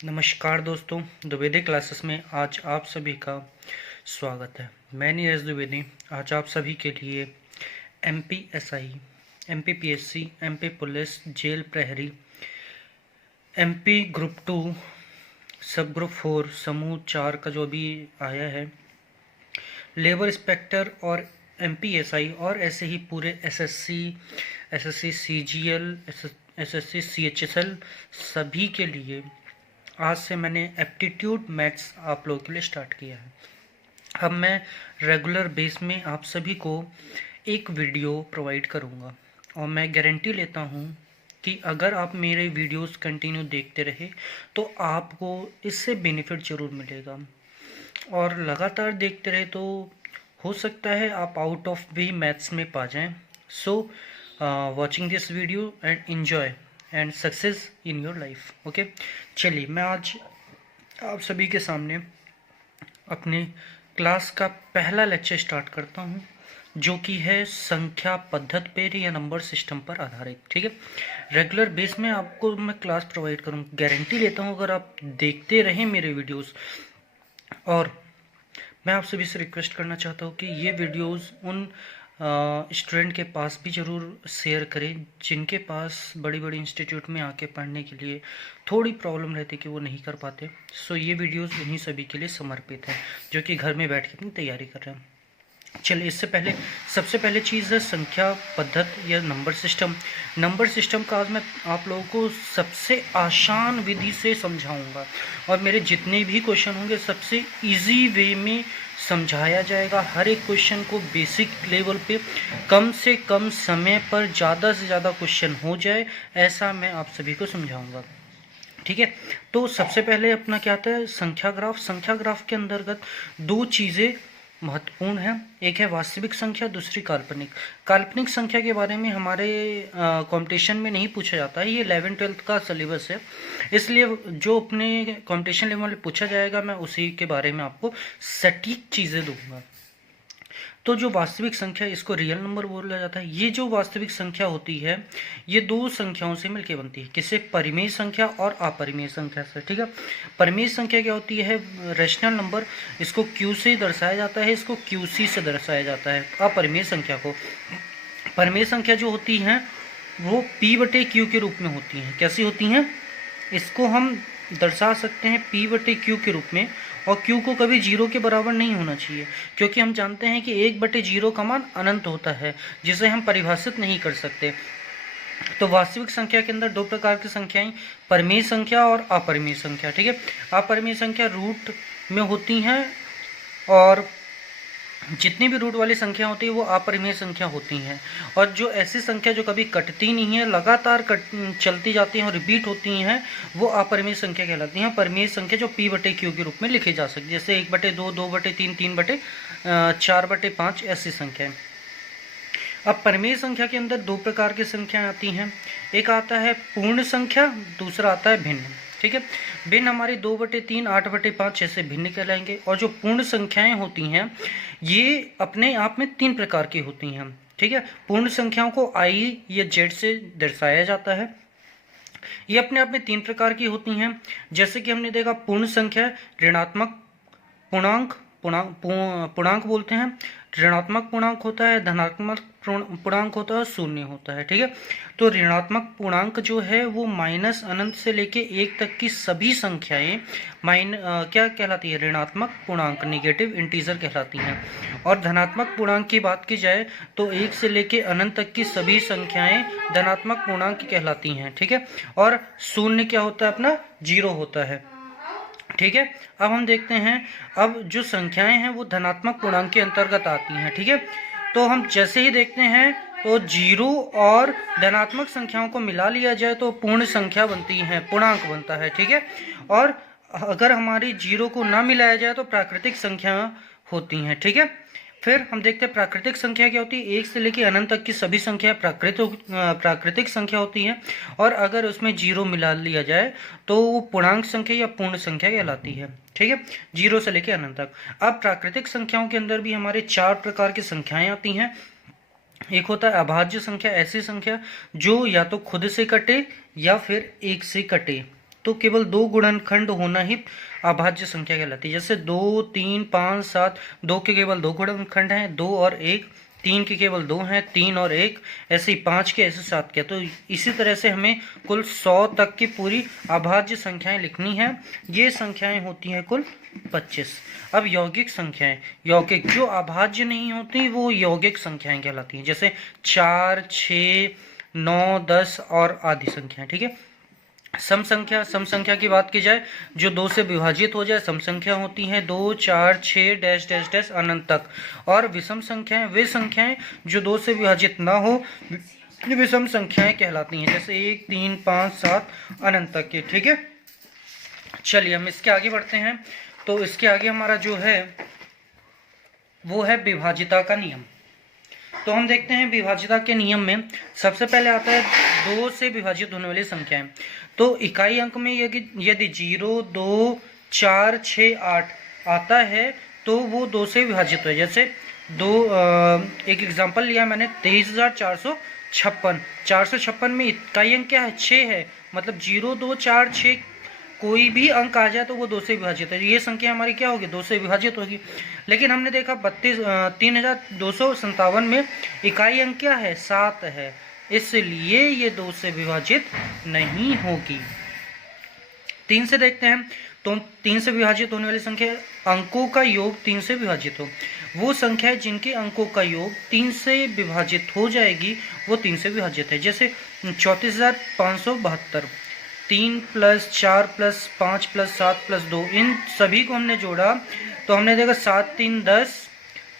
नमस्कार दोस्तों, द्विवेदी क्लासेस में आज आप सभी का स्वागत है। मैं नीरज द्विवेदी आज आप सभी के लिए MPSI, MPPSC, MP police, jail प्रहरी, एमपी ग्रुप 2, सब ग्रुप 4, समूह 4 का जो भी आया है, लेबर इंस्पेक्टर और एमपीएसआई और ऐसे ही पूरे एसएससी सीजीएल, एसएससी सीएचएसएल सभी के लिए आज से मैंने एप्टीट्यूड मैथ्स आप लोगों के लिए स्टार्ट किया है। अब मैं रेगुलर बेस में आप सभी को एक वीडियो प्रोवाइड करूंगा और मैं गारंटी लेता हूं कि अगर आप मेरे वीडियोस कंटिन्यू देखते रहे तो आपको इससे बेनिफिट ज़रूर मिलेगा और लगातार देखते रहे तो हो सकता है आप आउट ऑफ भी मैथ्स में पा जाएं। सो watching this video and enjoy and success in your life. Okay, चलिए मैं आज आप सभी के सामने अपने क्लास का पहला लेक्चर स्टार्ट करता हूं, जो कि है संख्या पद्धति पर या नंबर सिस्टम पर आधारित। ठीक है, रेगुलर बेस में आपको मैं क्लास प्रोवाइड करूँ, गारंटी लेता हूं अगर आप देखते रहें मेरे वीडियोस। और मैं आप सभी से रिक्वेस्ट करना चाहता हूँ कि ये वीडियोस उन स्टूडेंट के पास भी ज़रूर शेयर करें जिनके पास बड़ी बड़ी इंस्टीट्यूट में आके पढ़ने के लिए थोड़ी प्रॉब्लम रहती है कि वो नहीं कर पाते। सो ये वीडियोस उन्हीं सभी के लिए समर्पित है जो कि घर में बैठ के अपनी तैयारी कर रहे हैं। चलिए, इससे पहले सबसे पहले चीज़ है संख्या पद्धति या नंबर सिस्टम। नंबर सिस्टम का आज मैं आप लोगों को सबसे आसान विधि से समझाऊंगा और मेरे जितने भी क्वेश्चन होंगे सबसे इजी वे में समझाया जाएगा। हर एक क्वेश्चन को बेसिक लेवल पे कम से कम समय पर ज़्यादा से ज़्यादा क्वेश्चन हो जाए, ऐसा मैं आप सभी को समझाऊंगा। ठीक है, तो सबसे पहले अपना क्या आता है, संख्या ग्राफ। संख्या ग्राफ के अंतर्गत दो चीज़ें महत्वपूर्ण है, एक है वास्तविक संख्या, दूसरी काल्पनिक। काल्पनिक संख्या के बारे में हमारे कंपटीशन में नहीं पूछा जाता है, ये 11th-12th का सिलेबस है, इसलिए जो अपने कंपटीशन लेवल में पूछा जाएगा मैं उसी के बारे में आपको सटीक चीज़ें दूंगा। तो जो वास्तविक संख्या, इसको रियल नंबर बोला जाता है। ये जो वास्तविक संख्या होती है ये दो संख्याओं से मिलकर बनती है, किसे, परिमेय संख्या और अपरिमेय संख्या से। ठीक है, परिमेय संख्या क्या होती है, रैशनल नंबर, इसको क्यू से दर्शाया जाता है, इसको क्यूसी से दर्शाया जाता है। अपरिमेय संख्या को, परिमेय संख्या जो होती हैं वो P/Q के रूप में होती हैं। कैसी होती हैं, इसको हम दर्शा सकते हैं P/Q के रूप में, और Q को कभी 0 के बराबर नहीं होना चाहिए, क्योंकि हम जानते हैं कि 1/0 का मान अनंत होता है जिसे हम परिभाषित नहीं कर सकते। तो वास्तविक संख्या के अंदर दो प्रकार की संख्याएं, परिमेय संख्या और अपरिमेय संख्या। ठीक है, अपरिमेय संख्या रूट में होती हैं और जितनी भी रूट वाली संख्या होती है वो अपरिमेय संख्या होती हैं। और जो ऐसी संख्या जो कभी कटती नहीं है, लगातार चलती जाती हैं और रिपीट होती हैं, वो अपरिमेय संख्या कहलाती हैं। परिमेय संख्या जो P/Q के रूप में लिखी जा सकती है, जैसे 1/2, 2/3, 3/4/5 ऐसी संख्याएं। अब परिमेय संख्या के अंदर दो प्रकार की संख्याएं आती हैं, एक आता है पूर्ण संख्या, दूसरा आता है भिन्न। ठीक है, भिन्न हमारी 2/3, 8/5 ऐसे भिन्न कहलाएंगे। और जो पूर्ण संख्याएं होती हैं ये अपने आप में 3 प्रकार की होती हैं। ठीक है, पूर्ण संख्याओं को I या Z से दर्शाया जाता है। ये अपने आप में 3 प्रकार की होती हैं, जैसे कि हमने देखा पूर्ण संख्या, ऋणात्मक पूर्णांक, पूर्णांक बोलते हैं, ऋणात्मक पूर्णांक होता है, धनात्मक पूर्णांक होता है, शून्य होता है। ठीक है, तो ऋणात्मक पूर्णांक जो है वो माइनस अनंत से लेके 1 तक की सभी संख्याएं क्या कहलाती है, ऋणात्मक पूर्णांक, निगेटिव इंटीजर कहलाती हैं। और धनात्मक पूर्णांक की बात की जाए तो 1 से लेके अनंत तक की सभी संख्याएं धनात्मक पूर्णांक कहलाती हैं। ठीक है, और शून्य क्या होता है, अपना 0 होता है। ठीक है, अब हम देखते हैं, अब जो संख्याएं हैं वो धनात्मक पूर्णांक के अंतर्गत आती हैं। ठीक है, तो हम जैसे ही देखते हैं तो 0 और धनात्मक संख्याओं को मिला लिया जाए तो पूर्ण संख्या बनती है, पूर्णांक बनता है। ठीक है, और अगर हमारी 0 को ना मिलाया जाए तो प्राकृतिक संख्या होती हैं। ठीक है, फिर हम देखते हैं प्राकृतिक संख्या क्या होती है, 1 से लेकर अनंत तक की सभी संख्या प्राकृतिक संख्या होती हैं, और अगर उसमें 0 मिला लिया जाए तो वो पूर्णांक संख्या या पूर्ण संख्या कहलाती है। ठीक है, 0 से लेकर अनंत तक। अब प्राकृतिक संख्याओं के अंदर भी हमारे 4 प्रकार की संख्याएं आती हैं। एक होता है अभाज्य संख्या, ऐसी संख्या जो या तो खुद से कटे या फिर 1 से कटे। तो केवल 2 गुणनखंड होना ही अभाज्य संख्या कहलाती है। जैसे 2, 3, 5, 7, 2 के केवल 2 गुणनखंड हैं, 2 और 1, 3 के केवल 2 हैं, 3 और 1, ऐसे ही 5 के, ऐसे 7 के। तो इसी तरह से हमें कुल 100 तक की पूरी अभाज्य संख्याएं लिखनी है। ये संख्याएं होती हैं कुल 25। अब यौगिक संख्याएं, यौगिक जो अभाज्य नहीं होती वो यौगिक संख्याएं कहलाती हैं। जैसे 4, 6, 9, 10 और आदि संख्याएं। ठीक है। सम संख्या, सम संख्या की बात की जाए जो 2 से विभाजित हो जाए, सम संख्या होती हैं 2, 4, 6 डैश डैश डैश अनंत तक। और विषम संख्याएं वे संख्याएं जो 2 से विभाजित ना हो, विषम संख्याएं कहलाती हैं। जैसे 1, 3, 5, 7 अनंत तक के। ठीक है। चलिए हम इसके आगे बढ़ते हैं। तो इसके आगे हमारा जो है वो है विभाजिता का नियम। तो हम देखते हैं विभाजिता के नियम में सबसे पहले आता है 2 से विभाजित होने वाली संख्याएं। तो इकाई अंक में यदि 0, 2, 4, 6, 8 आता है तो वो 2 से विभाजित हो। जैसे एक एग्जांपल लिया मैंने 23,456। 456 में इकाई अंक क्या है? 6 है। मतलब 0, 2, 4, 6 कोई भी अंक आ जाए तो वो 2 से विभाजित है। ये संख्या हमारी क्या होगी? 2 से विभाजित होगी। लेकिन हमने देखा 32,3,257 में इकाई अंक क्या है? 7 है, इसलिए ये 2 से विभाजित नहीं होगी। 3 से देखते हैं। तो 3 से विभाजित होने वाली संख्या, अंकों का योग 3 से विभाजित हो। वो संख्या जिनके अंकों का योग 3 से विभाजित हो जाएगी वो 3 से विभाजित है। जैसे 34,572, 3 + 4 + 5 + 7 + 2, इन सभी को हमने जोड़ा तो हमने देखा 7, 3, 10,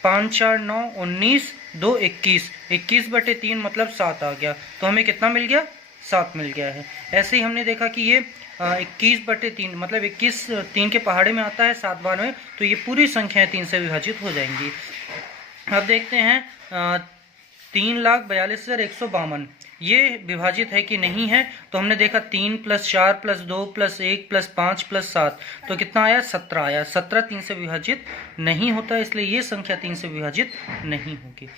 5, 4, 9, 19, 2, 21, 21/3 मतलब 7 आ गया। तो हमें कितना मिल गया? 7 मिल गया है। ऐसे ही हमने देखा कि ये 21/3 मतलब 21 3 के पहाड़े में आता है 7 बार में, तो ये पूरी संख्याएं 3 से विभाजित हो जाएंगी। अब देखते हैं 3,42,152 ये विभाजित है कि नहीं है। तो हमने देखा 3 + 4 + 2 + 1 + 5 + 7 तो कितना आया? 17 आया। 17 3 से विभाजित नहीं होता, इसलिए ये संख्या 3 से विभाजित नहीं होगी।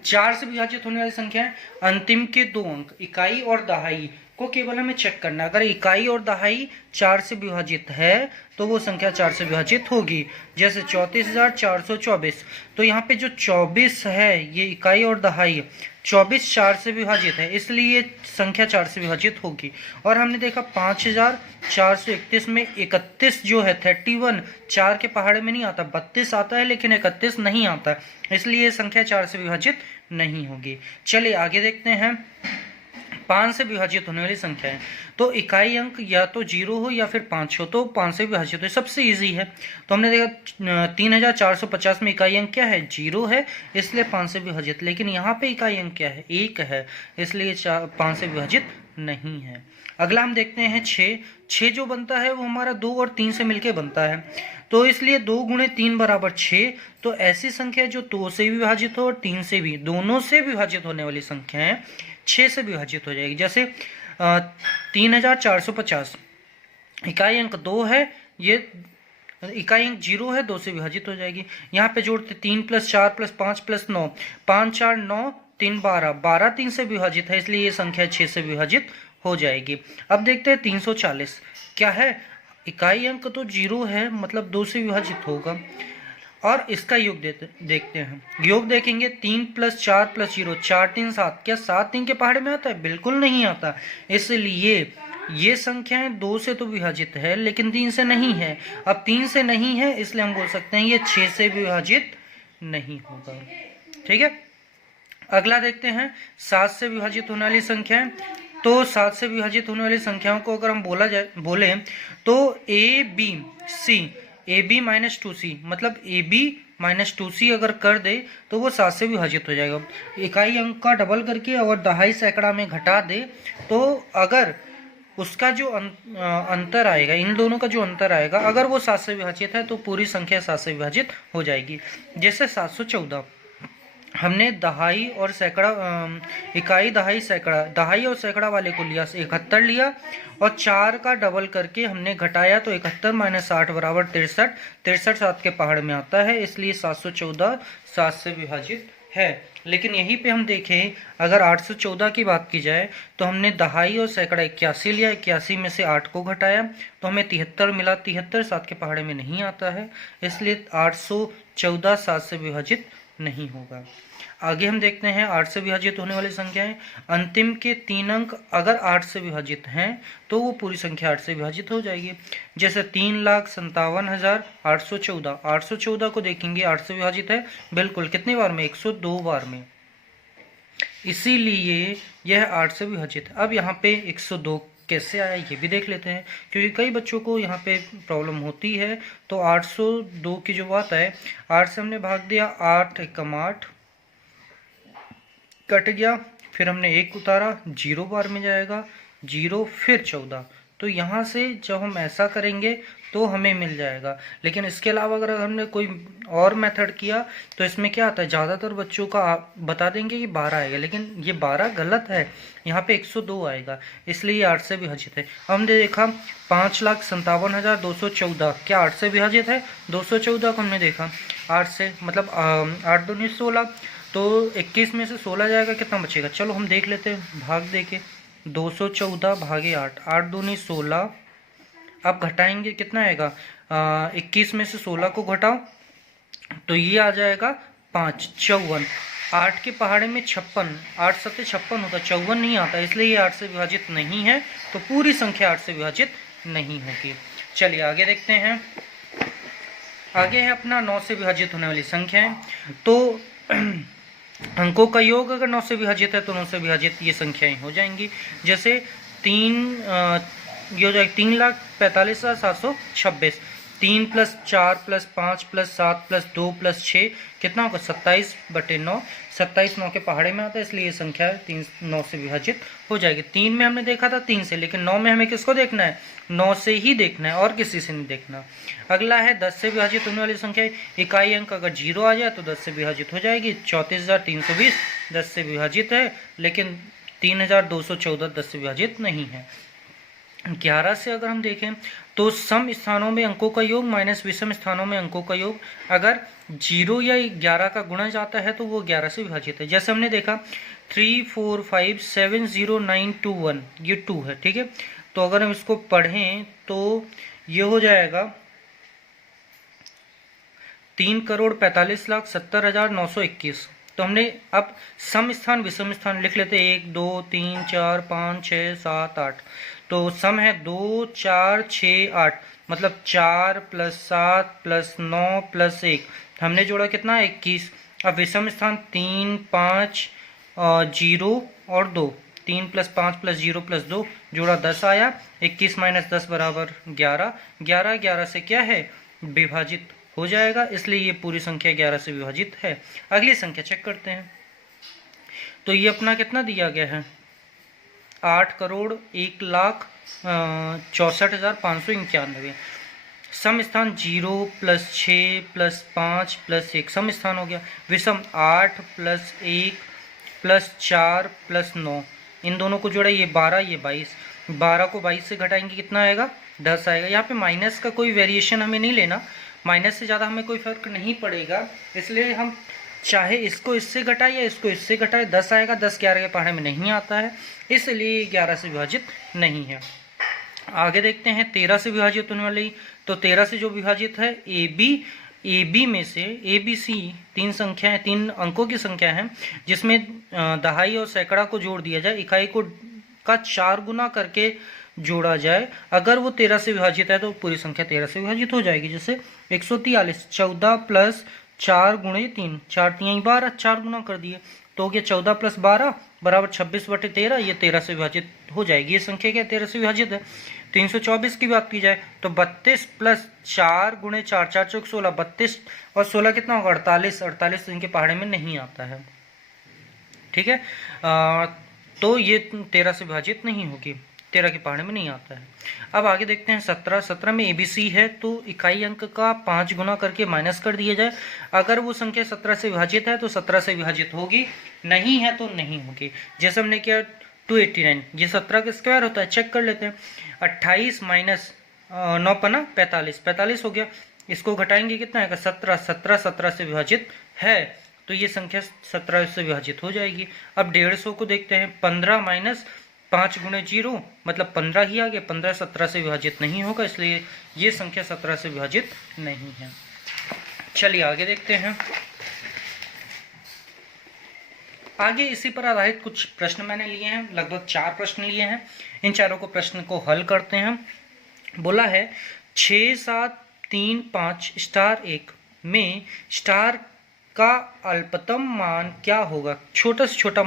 4 से विभाजित होने वाली संख्या अंतिम के 2 अंक इकाई और दहाई को केवल हमें चेक करना। अगर इकाई और दहाई 4 से विभाजित है तो वो संख्या 4 से विभाजित होगी। जैसे 34,424, तो यहाँ पे जो 24 है ये इकाई और दहाई, 24 4 से विभाजित है, इसलिए संख्या 4 से विभाजित होगी। और हमने देखा 5,431 में 31 जो है 31 4 के पहाड़े में नहीं आता, 32 आता है लेकिन 31 नहीं आता, इसलिए संख्या 4 से विभाजित नहीं होगी। चलिए आगे देखते हैं 5 से विभाजित होने वाली संख्याएं। तो इकाई अंक या तो 0 हो या फिर 5 हो तो 5 से विभाजित हो, सबसे इजी है। तो हमने देखा 3,450 में इकाई अंक क्या है? 0 है, इसलिए 5 से विभाजित। लेकिन यहाँ पे इकाई अंक क्या है? 1 है, इसलिए 5 से विभाजित नहीं है। अगला हम देखते हैं 6। 6 जो बनता है वो हमारा 2 और 3 से मिलके बनता है, तो इसलिए 2 × 3 = 6। तो ऐसी संख्या जो 2 से भी विभाजित हो और 3 से भी, दोनों से विभाजित होने वाली संख्या है 6 से विभाजित हो जाएगी। जैसे 3,450 इकाई अंक 2 है, ये इकाई अंक 0 है, 2 से विभाजित हो जाएगी। यहाँ पे जोड़ते 3 + 4 + 5 + 9, 5 4 9 3 12, 12 3 से विभाजित है, इसलिए ये संख्या 6 से विभाजित हो जाएगी। अब देखते हैं 340 क्या है? इकाई अंक तो 0 है, मतलब 2 से विभाजित होगा। और इसका योग देखते हैं। योग देखेंगे 3 + 4 + 0, 4 3 7, क्या 7 3 के पहाड़े में आता है? बिल्कुल नहीं आता, इसलिए ये संख्याएं 2 से तो विभाजित है लेकिन 3 से नहीं है। अब 3 से नहीं है इसलिए हम बोल सकते हैं ये 6 से विभाजित नहीं होगा। ठीक है। अगला देखते हैं 7 से विभाजित होने वाली संख्याएं। तो 7 से विभाजित होने वाली संख्याओं को अगर हम बोले तो AB - 2C मतलब AB - 2C अगर कर दे तो वो 7 से विभाजित हो जाएगा। इकाई अंक का डबल करके और दहाई सैकड़ा में घटा दे तो अगर उसका जो अंतर आएगा, इन दोनों का जो अंतर आएगा, अगर वो 7 से विभाजित है तो पूरी संख्या 7 से विभाजित हो जाएगी। जैसे 714 हमने दहाई और सैकड़ा, इकाई दहाई सैकड़ा, दहाई और सैकड़ा वाले को लिया 71 लिया और 4 का डबल करके हमने घटाया तो 71 - 60 = 63, 63 7 के पहाड़ में आता है, इसलिए 714 7 से विभाजित है। लेकिन यहीं पे हम देखें, अगर 814 की बात की जाए तो हमने दहाई और सैकड़ा 81 लिया, 81 में से 8 को घटाया तो हमें 73 मिला। 73 7 के पहाड़े में नहीं आता है, इसलिए 814 7 से विभाजित नहीं होगा। आगे हम देखते हैं 8 से विभाजित होने वाली संख्याएं। अंतिम के 3 अंक अगर 8 से विभाजित हैं तो वो पूरी संख्या 8 से विभाजित हो जाएगी। जैसे 3,57,814, 814 को देखेंगे 8 से विभाजित है, बिल्कुल कितनी बार में, 102 बार में, इसीलिए यह 8 से विभाजित है। अब यहाँ पे 102 कैसे आया ये भी देख लेते हैं, क्योंकि कई बच्चों को यहाँ पे प्रॉब्लम होती है। तो 802 की जो बात है, 8 से हमने भाग दिया, 8 एकम 8 कट गया, फिर हमने 1 उतारा, 0 बार में जाएगा, 0 फिर 14। तो यहाँ से जब हम ऐसा करेंगे तो हमें मिल जाएगा। लेकिन इसके अलावा अगर हमने कोई और मेथड किया तो इसमें क्या आता है, ज़्यादातर बच्चों का बता देंगे कि 12 आएगा, लेकिन ये 12 गलत है, यहाँ पे 102 आएगा, इसलिए ये 8 से विभाजित है। हमने देखा 5,57,214 क्या 8 से विभाजित है? 214 को हमने देखा 8 से, मतलब 8 दूनी 16, तो 21 में से 16 जाएगा, कितना बचेगा? चलो हम देख लेते हैं भाग दे के। 214 भागे 8, 8 दूनी 16, अब घटाएंगे कितना आएगा, 21 में से 16 को घटाओ तो ये आ जाएगा 5, 54। 8 के पहाड़े में 56, 8 सत्ते 56 होता, 54 नहीं आता, इसलिए ये 8 से विभाजित नहीं है, तो पूरी संख्या 8 से विभाजित नहीं होगी। चलिए आगे देखते हैं। आगे है अपना 9 से विभाजित होने वाली संख्याएं। तो अंकों का योग अगर 9 से विभाजित है तो 9 से विभाजित ये संख्याएं हो जाएंगी। जैसे ये हो जाएगा 3,45,726, 3 + 4 + 5 + 7 + 2 + 6 कितना होगा, 27/9। 27 9 के पहाड़े में आता है, इसलिए ये संख्या 3 9 से विभाजित हो जाएगी। 3 में हमने देखा था 3 से, लेकिन 9 में हमें किसको देखना है, 9 से ही देखना है और किसी से नहीं देखना। अगला है 10 से विभाजित होने वाली संख्या। इकाई अंक अगर 0 आ जाए तो 10 से विभाजित हो जाएगी। 34,320 10 से विभाजित है, लेकिन 3,214 10 से विभाजित नहीं है। 11 से अगर हम देखें तो सम स्थानों में अंकों का योग माइनस विषम स्थानों में अंकों का योग अगर 0 या 11 का गुणा जाता है तो वो 11 से विभाजित है। जैसे हमने देखा 3 4 5 7 0 9 2 1, ये 2 है, ठीक है। तो अगर हम इसको पढ़ें तो ये हो जाएगा 3,45,70,921। तो हमने अब सम स्थान विषम स्थान लिख लेते हैं, 1 2 3 4 5 6 7 8। तो सम है 2 4 6 8, मतलब 4 + 7 + 9 + 1, हमने जोड़ा कितना, 21। अब विषम स्थान 3 5 0 और 2, 3 + 5 + 0 + 2 जोड़ा 10 आया। 21 - 10 = 11, 11 11 से क्या है, विभाजित हो जाएगा, इसलिए ये पूरी संख्या 11 से विभाजित है। अगली संख्या चेक करते हैं। तो ये अपना कितना दिया गया है, 8,01,64,591। सम स्थान 0 + 6 + 5 + 1 सम स्थान हो गया। विषम 8 + 1 + 4 + 9, इन दोनों को जोड़ा, ये 12 ये 22, 12 को 22 से घटाएंगे कितना आएगा, 10 आएगा। यहाँ पे माइनस का कोई वेरिएशन हमें नहीं लेना, माइनस से ज़्यादा हमें कोई फर्क नहीं पड़ेगा, इसलिए हम चाहे इसको इससे घटाए या इसको इससे घटाए, 10 आएगा। 10 11 के पहाड़े में नहीं आता है, इसलिए 11 से विभाजित नहीं है। आगे देखते हैं 13 से विभाजित होने वाली। तो 13 से जो विभाजित है ए बी में से ए बी सी 3 संख्याएं, 3 अंकों की संख्या है, जिसमें दहाई और सैकड़ा को जोड़ दिया जाए, इकाई को का 4 गुना करके जोड़ा जाए। अगर वो 13 से विभाजित है तो पूरी संख्या 13 से विभाजित हो जाएगी। जैसे 143, 14 + 4 × 3, 4 3 12, 4 गुना कर दिए तो हो गया 14 + 12 = 26/13, ये 13 से विभाजित हो जाएगी। ये संख्या क्या 13 से विभाजित है। 324 की बात की जाए तो 32 + 4 × 4, 4 चौक 16, 32 और 16 कितना होगा, 48, 48 इनके पहाड़े में नहीं आता है, ठीक है। तो ये 13 से विभाजित नहीं होगी, 13 के पहाड़े में नहीं आता है। अब आगे देखते हैं 17। 17 में ABC है, तो इकाई अंक का 5 गुना करके माइनस कर दिया जाए। अगर वो संख्या 17 से विभाजित है तो 17 से विभाजित होगी, नहीं है तो नहीं होगी। जैसे हमने किया 289, ये 17 का स्क्वायर होता है, चेक कर लेते हैं। 28 - 9 × 45, 45 हो गया। इसको घटाएंगे कितना आएगा, 17, 17 17 से विभाजित है, तो ये संख्या 17 से विभाजित हो जाएगी। अब 150 को देखते हैं, 15 माइनस 5 गुणे 0 मतलब 15 ही आ गया। 15 17 से विभाजित नहीं होगा, इसलिए ये संख्या 17 से विभाजित नहीं है। चलिए आगे देखते हैं। आगे इसी पर आधारित कुछ प्रश्न मैंने लिए हैं, लगभग 4 प्रश्न लिए हैं। इन चारों को प्रश्न को हल करते हैं। बोला है 6 7 3 5 स्टार 1 में स्टार का अल्पतम मान क्या होगा। छोटा से छोटा